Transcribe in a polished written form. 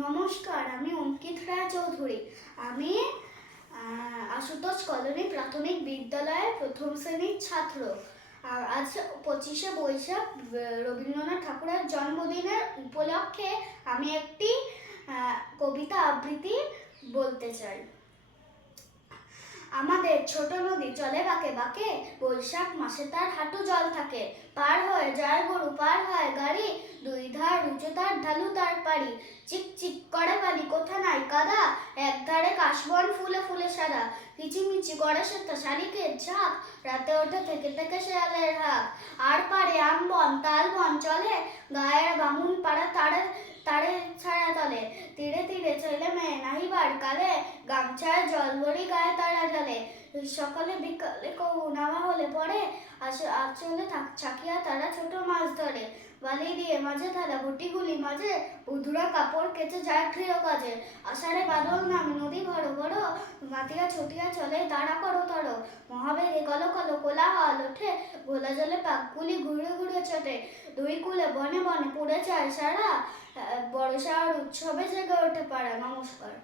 নমস্কার, আমি অঙ্কিত রায় চৌধুরী। আমি আশুতোষ কলোনি প্রাথমিক বিদ্যালয়ের প্রথম শ্রেণীর ছাত্র। আজ 25শে বৈশাখ রবীন্দ্রনাথ ঠাকুরের জন্মদিনের উপলক্ষে আমি একটি কবিতা আবৃত্তি বলতে চাই। আমাদের ছোট নদী চলে বাঁকে বাঁকে, বৈশাখ মাসে তার হাঁটু জল থাকে। পার হয়ে যায় গরু, পার হয় গাড়ি, দুই ধার উঁচু তার ঢালু তার পাড়ি। চিক চিক করে বালি, কোথা নাই কাদা, একধারে কাশবন ফুলে ফুলে সাদা। কিচিমিচি করে সেটা শালিকের ঝাঁক, রাতে ওঠে থেকে থেকে শেয়ালের হাঁক। আর পারে আম বন তাল বন চলে, গায়ের বামুন পাড়া তারে তারে ছায়া তলে। তীরে তীরে ছেলে মেয়ে নাহিবার কালে, গামছায় জল ভরি গায়ে তারা ঢালে। সকালে বিকালে কবু নামা হলে পরে, আঁচলে চাকিয়া তারা ছোট মাছ ধরে। বালি দিয়ে মাঝে থালা গুটিগুলি মাঝে, বধুরা কাপড় কেচে যায় গৃহ কাজে। আষাঢ়ে বাদল নামে নদী বড় বড়, মাতিয়া ছুটিয়া চলে তারা করো তড়। মহাবেগে কলো কলো কোলাহল ওঠে, ঘোলা জলে পাকগুলি ঘুরে ঘুরে ছোটে। দুই কূলে বনে বনে পুড়ে যায় সারা, বর্ষার উৎসবে জেগে ওঠে পাড়া। নমস্কার।